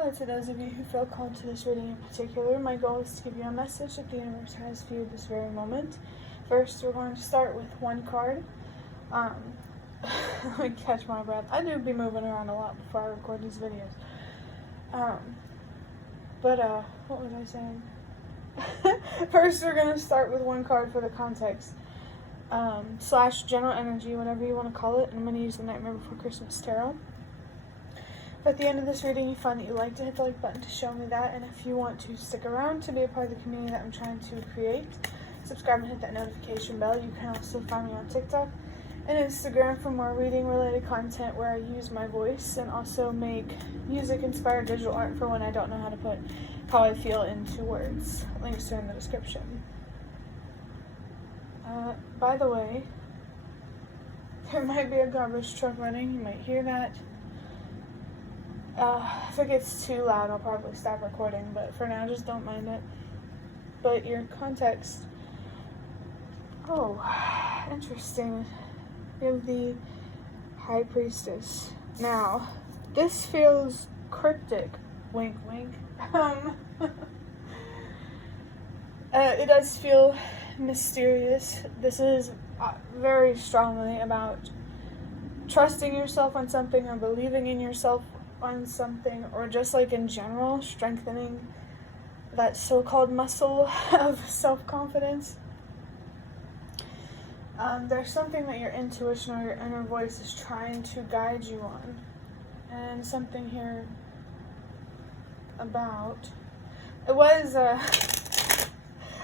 Hello to those of you who feel called to this reading in particular. My goal is to give you a message that the universe has for you this very moment. First, we're going to start with one card. Let me catch my breath. I do be moving around a lot before I record these videos. What was I saying? First, we're going to start with one card for the context. / general energy, whatever you want to call it. And I'm going to use the Nightmare Before Christmas Tarot. If at the end of this reading you find that you like to hit the like button to show me that, and if you want to stick around to be a part of the community that I'm trying to create, subscribe and hit that notification bell. You can also find me on TikTok and Instagram for more reading related content where I use my voice and also make music inspired digital art for when I don't know how to put how I feel into words. Links are in the description. By the way, there might be a garbage truck running. You might hear that. If it gets too loud, I'll probably stop recording, but for now, just don't mind it. But your context. Oh, interesting. We have the High Priestess. Now, this feels cryptic. Wink, wink. It does feel mysterious. This is very strongly about trusting yourself on something or believing in yourself on something, or just like in general, strengthening that so-called muscle of self-confidence. There's something that your intuition or your inner voice is trying to guide you on, and something here about it was I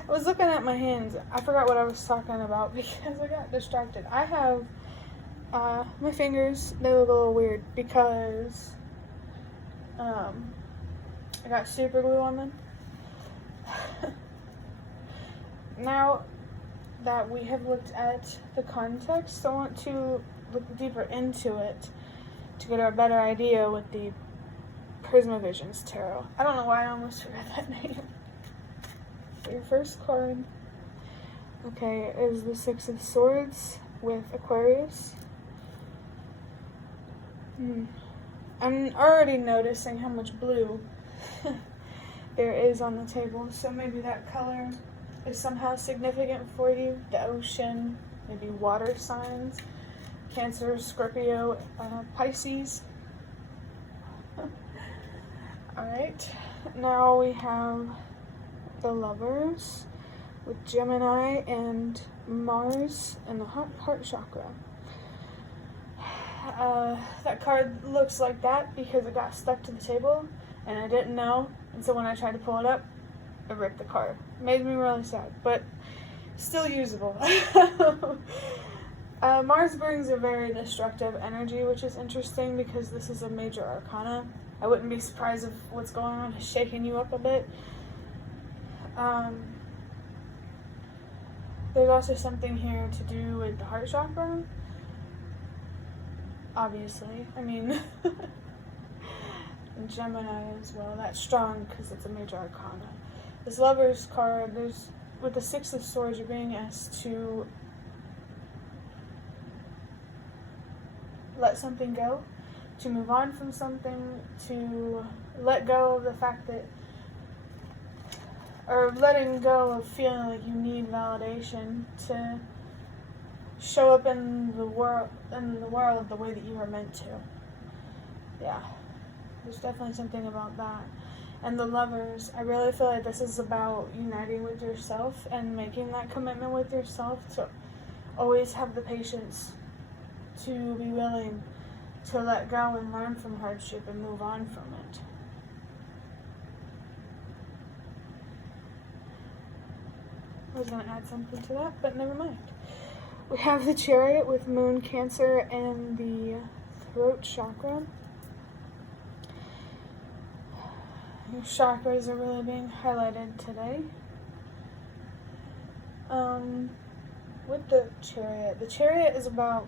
was looking at my hands. I forgot what I was talking about because I got distracted. I have my fingers, they look a little weird because I got super glue on them. Now that we have looked at the context, I want to look deeper into it to get a better idea with the Prismavisions Tarot. I don't know why I almost forgot that name. So your first card, okay, is the Six of Swords with Aquarius. I'm already noticing how much blue there is on the table, so maybe that color is somehow significant for you. The ocean, maybe water signs, Cancer, Scorpio, Pisces. Alright, now we have the Lovers with Gemini and Mars and the heart chakra. That card looks like that because it got stuck to the table and I didn't know, and so when I tried to pull it up, it ripped the card. It made me really sad, but still usable. Mars brings a very destructive energy, which is interesting because this is a major arcana. I wouldn't be surprised if what's going on is shaking you up a bit. There's also something here to do with the heart chakra. Obviously, I mean, Gemini as well. That's strong because it's a major arcana. This Lover's card, with the Six of Swords, you're being asked to let something go, to move on from something, to let go of the fact that, or letting go of feeling like you need validation to show up in the world the way that you were meant to. Yeah, there's definitely something about that. And the Lovers, I really feel like this is about uniting with yourself and making that commitment with yourself to always have the patience to be willing to let go and learn from hardship and move on from it. I was going to add something to that, but never mind. We have the Chariot with Moon, Cancer, and the throat chakra. Your chakras are really being highlighted today. With the Chariot is about,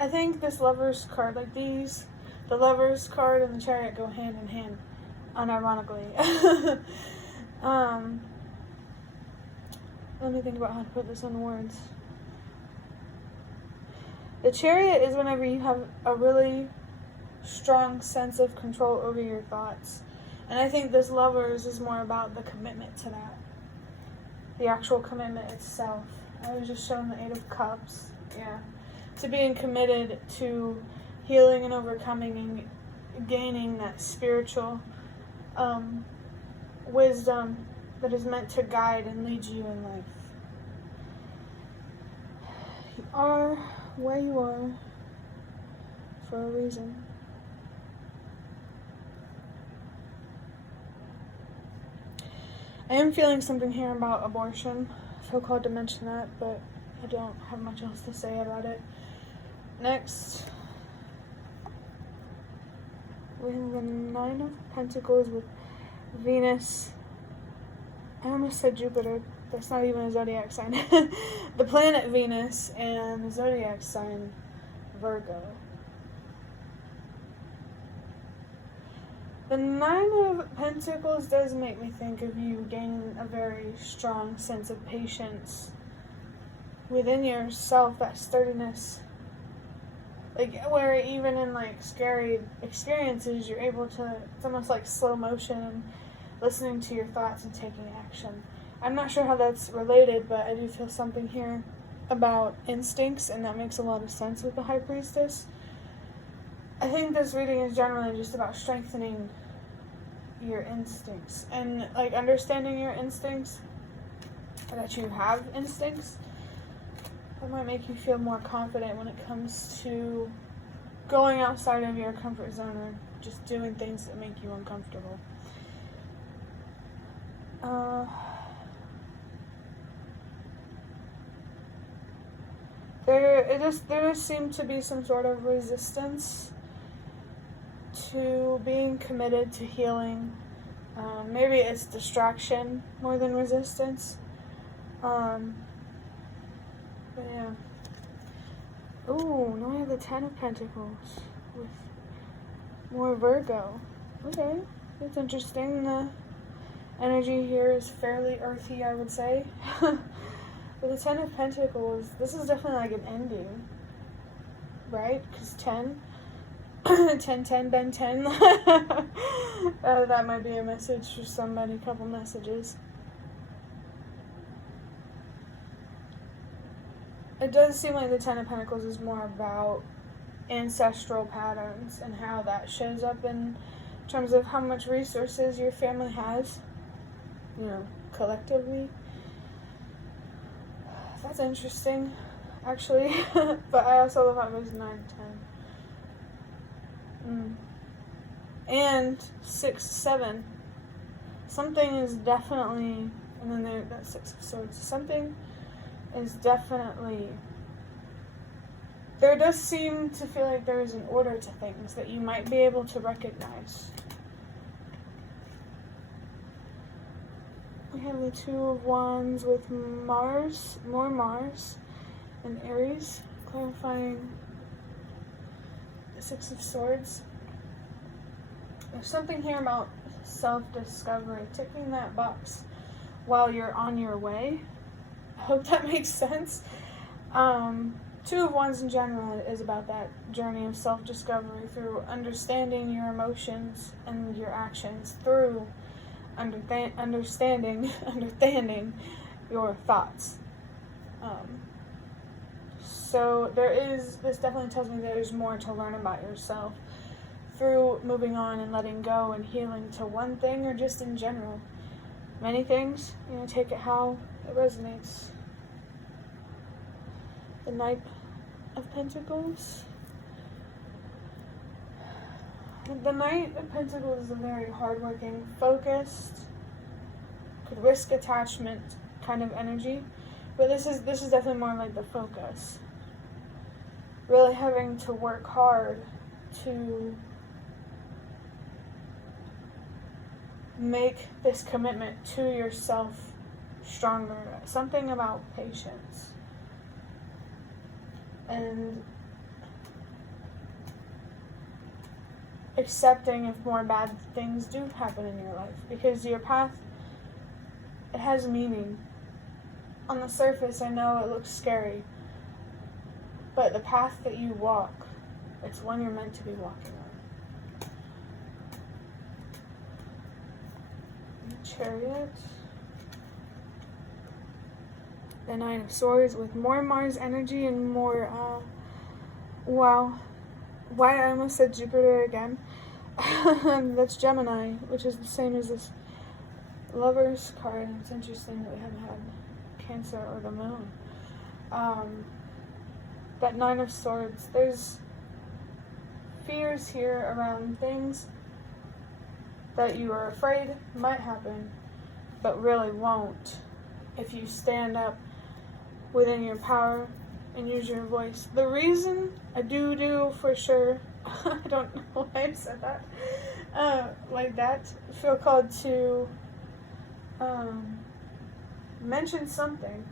I think this Lover's card, like these, the Lover's card and the Chariot go hand in hand, unironically. Let me think about how to put this in words. The Chariot is whenever you have a really strong sense of control over your thoughts. And I think this Lovers is more about the commitment to that. The actual commitment itself. I was just shown the Eight of Cups. Yeah. To being committed to healing and overcoming and gaining that spiritual wisdom that is meant to guide and lead you in life. You are where you are for a reason. I am feeling something here about abortion. I feel called to mention that, but I don't have much else to say about it. Next, we have the Nine of Pentacles with Venus. I almost said Jupiter. That's not even a zodiac sign. The planet Venus and the zodiac sign Virgo. The Nine of Pentacles does make me think of you gaining a very strong sense of patience within yourself, that sturdiness. Like, where even in, like, scary experiences, you're able to, it's almost like slow motion and listening to your thoughts and taking action. I'm not sure how that's related, but I do feel something here about instincts, and that makes a lot of sense with the High Priestess. I think this reading is generally just about strengthening your instincts and, like, understanding your instincts, that you have instincts. That might make you feel more confident when it comes to going outside of your comfort zone or just doing things that make you uncomfortable. There does seem to be some sort of resistance to being committed to healing. Maybe it's distraction more than resistance. But yeah. Ooh, now I have the Ten of Pentacles with more Virgo. Okay, that's interesting. The energy here is fairly earthy, I would say. With the Ten of Pentacles, this is definitely like an ending, right? Because 10, 10, 10, Ben 10. That might be a message for somebody, a couple messages. It does seem like the Ten of Pentacles is more about ancestral patterns and how that shows up in terms of how much resources your family has, you know, collectively. That's interesting, actually. But I also love how it goes 9, 10. And 6, 7. Something is definitely, and then there, that 6 of Swords. Something is definitely, there does seem to feel like there is an order to things that you might be able to recognize. We have the Two of Wands with Mars, more Mars, and Aries, clarifying the 6 of Swords. There's something here about self-discovery, ticking that box while you're on your way. I hope that makes sense. Two of Wands in general is about that journey of self-discovery through understanding your emotions and your actions, through understanding your thoughts. So this definitely tells me there's more to learn about yourself through moving on and letting go and healing to one thing or just in general. Many things, you know, take it how it resonates. The Knight of Pentacles. The Knight of Pentacles is a very hardworking, focused, could risk attachment kind of energy, but this is definitely more like the focus. Really having to work hard to make this commitment to yourself stronger. Something about patience. And accepting if more bad things do happen in your life, because your path, it has meaning. On the surface, I know it looks scary, but the path that you walk, it's one you're meant to be walking on. Chariot. The Nine of Swords with more Mars energy and more, wow. Why I almost said Jupiter again. That's Gemini, which is the same as this Lovers card. It's interesting that we haven't had Cancer or the Moon. That Nine of Swords, there's fears here around things that you are afraid might happen, but really won't if you stand up within your power and use your voice. The reason I do for sure, I don't know why I said that, like that, feel called to mention something.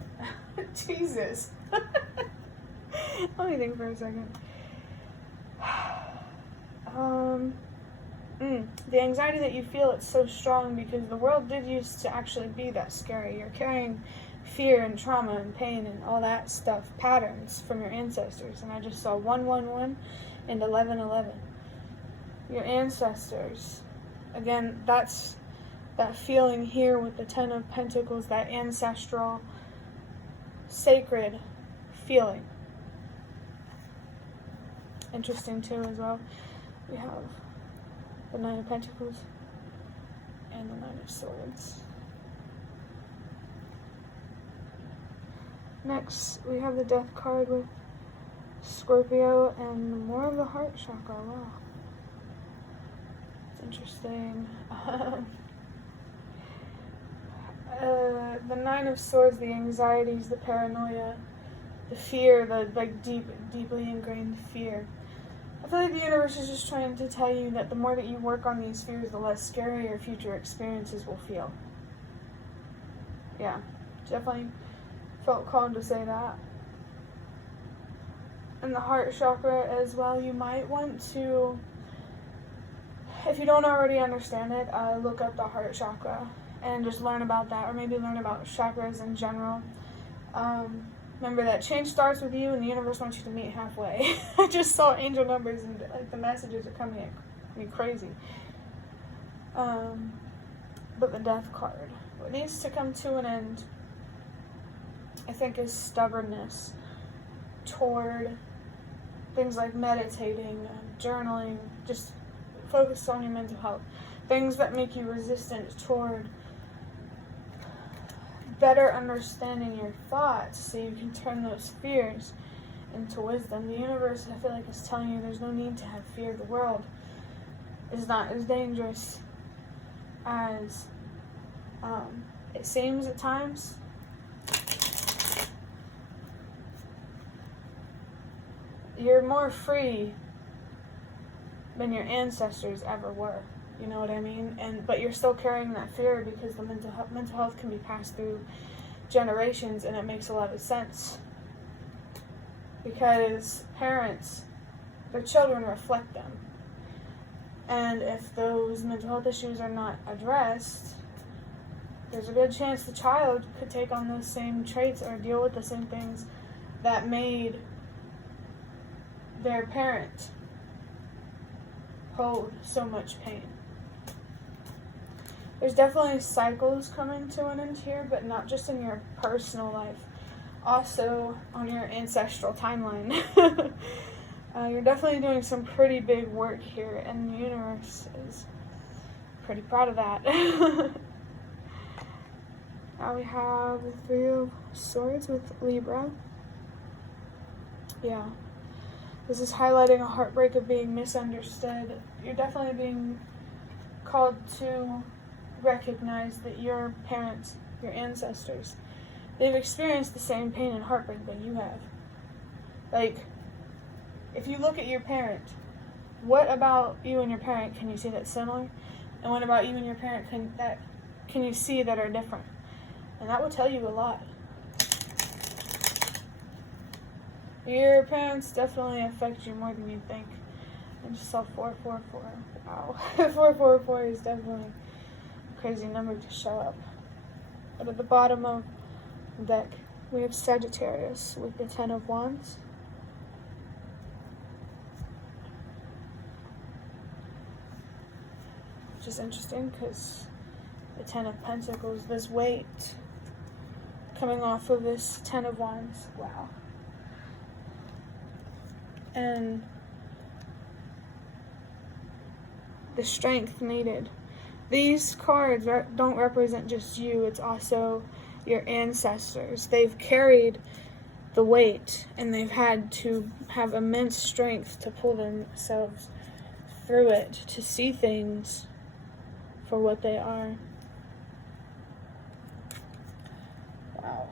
Jesus. Let me think for a second. The anxiety that you feel, it's so strong because the world did used to actually be that scary. You're carrying fear and trauma and pain and all that stuff, patterns from your ancestors. And I just saw 111 and 1111. Your ancestors. Again, that's that feeling here with the Ten of Pentacles, that ancestral, sacred feeling. Interesting too as well. We have the Nine of Pentacles and the Nine of Swords. Next, we have the Death card with Scorpio and more of the heart chakra. Wow. It's interesting. The Nine of Swords, the anxieties, the paranoia, the fear, the like deeply ingrained fear. I feel like the universe is just trying to tell you that the more that you work on these fears, the less scary your future experiences will feel. Yeah, definitely felt called to say that. And the heart chakra as well, you might want to, if you don't already understand it, look up the heart chakra and just learn about that, or maybe learn about chakras in general. Remember that change starts with you, and the universe wants you to meet halfway. I just saw angel numbers, and like the messages are coming at me crazy. But the Death card, what needs to come to an end, I think, is stubbornness toward things like meditating, journaling, just focus on your mental health. Things that make you resistant toward better understanding your thoughts so you can turn those fears into wisdom. The universe, I feel like, is telling you there's no need to have fear. The world is not as dangerous as it seems at times. You're more free than your ancestors ever were. You know what I mean? But you're still carrying that fear because the mental health can be passed through generations, and it makes a lot of sense. Because parents, their children reflect them. And if those mental health issues are not addressed, there's a good chance the child could take on those same traits or deal with the same things that made their parent hold so much pain. There's definitely cycles coming to an end here, but not just in your personal life, also on your ancestral timeline. You're definitely doing some pretty big work here, and the universe is pretty proud of that. Now we have the Three of Swords with Libra. Yeah. This is highlighting a heartbreak of being misunderstood. You're definitely being called to recognize that your parents, your ancestors, they've experienced the same pain and heartbreak that you have. Like, if you look at your parent, what about you and your parent can you see that's similar? And what about you and your parent can you see that are different? And that will tell you a lot. Your parents definitely affect you more than you think. I just saw 444. Wow. 444 is definitely a crazy number to show up. But at the bottom of the deck, we have Sagittarius with the Ten of Wands. Which is interesting because the Ten of Pentacles, this weight coming off of this Ten of Wands. Wow. And the strength needed. These cards don't represent just you, it's also your ancestors. They've carried the weight, and they've had to have immense strength to pull themselves through it, to see things for what they are. Wow.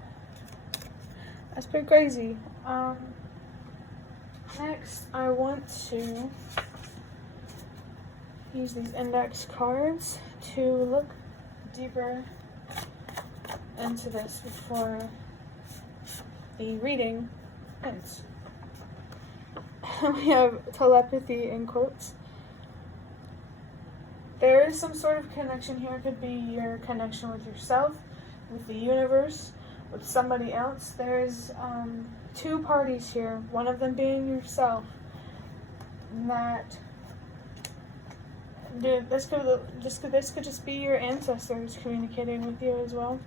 That's pretty crazy. Next, I want to use these index cards to look deeper into this before the reading ends. We have telepathy in quotes. There is some sort of connection here. It could be your connection with yourself, with the universe, with somebody else. There's two parties here, one of them being yourself. That this could just be your ancestors communicating with you as well.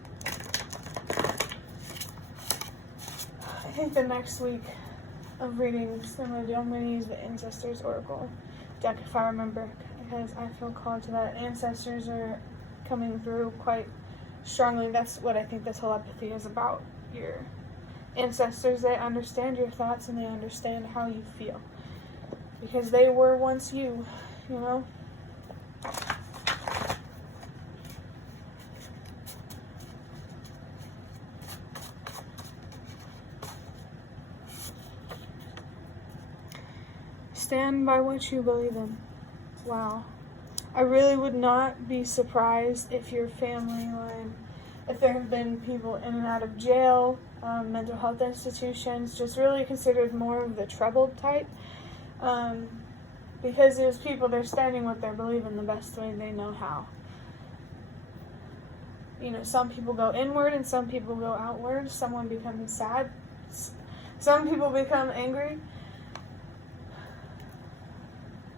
I think the next week of readings I'm going to use the Ancestors Oracle deck, if I remember, because I feel called to that. Ancestors are coming through quite strongly. That's what I think the telepathy is about. Your ancestors, they understand your thoughts and they understand how you feel, because they were once you know? Stand by what you believe in. Wow. I really would not be surprised if your family line, if there have been people in and out of jail, mental health institutions, just really considered more of the troubled type. Because there's people, they're standing what they believe in the best way they know how. You know, some people go inward and some people go outward. Someone becomes sad. Some people become angry.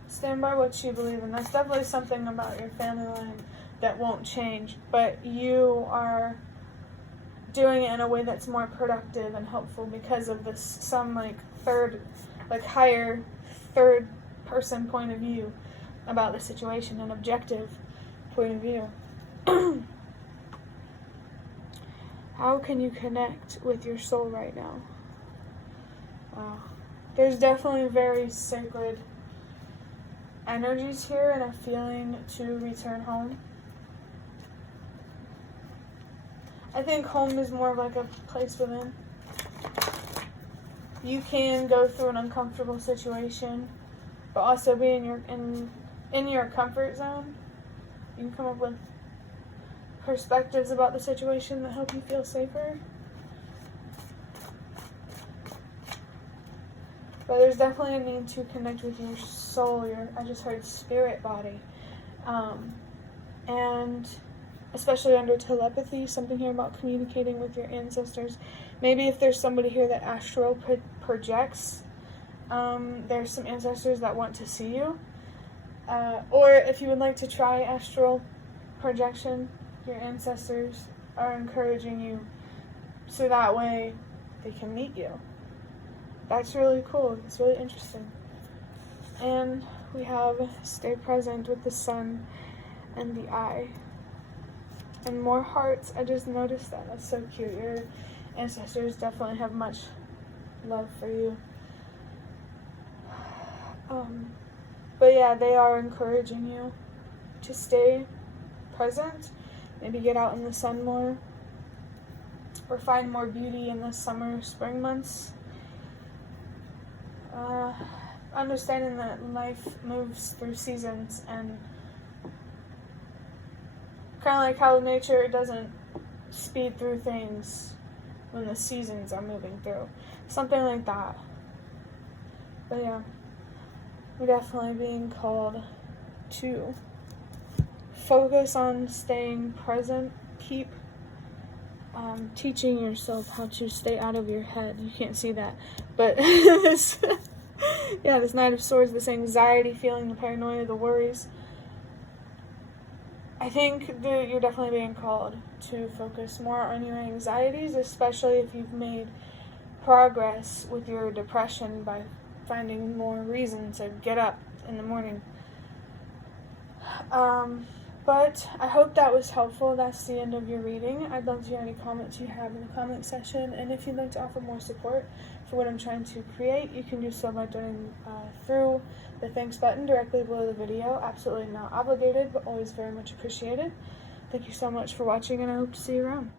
Stand by what you believe in. That's definitely something about your family line that won't change. But you are doing it in a way that's more productive and helpful because of this, some higher third person point of view about the situation, an objective point of view. How can you connect with your soul right now? Wow. There's definitely very sacred energies here and a feeling to return home. I think home is more of like a place within. You can go through an uncomfortable situation, but also be in your comfort zone. You can come up with perspectives about the situation that help you feel safer. But there's definitely a need to connect with your soul, I just heard spirit body. And especially under telepathy, something here about communicating with your ancestors. Maybe if there's somebody here that astral projects, there's some ancestors that want to see you. Or if you would like to try astral projection, your ancestors are encouraging you so that way they can meet you. That's really cool. It's really interesting. And we have stay present with the sun and the eye. And more hearts. I just noticed that. That's so cute. Your ancestors definitely have much love for you. But yeah, they are encouraging you to stay present. Maybe get out in the sun more. Or find more beauty in the summer, spring months. Understanding that life moves through seasons, and kind of like how nature doesn't speed through things when the seasons are moving through. Something like that. But yeah, we're definitely being called to focus on staying present. Keep teaching yourself how to stay out of your head. You can't see that, but this Knight of Swords, this anxiety feeling, the paranoia, the worries. I think that you're definitely being called to focus more on your anxieties, especially if you've made progress with your depression by finding more reason to get up in the morning. But I hope that was helpful. That's the end of your reading. I'd love to hear any comments you have in the comment section, and if you'd like to offer more support for what I'm trying to create, you can do so by donating through the thanks button directly below the video. Absolutely not obligated, but always very much appreciated. Thank you so much for watching, and I hope to see you around.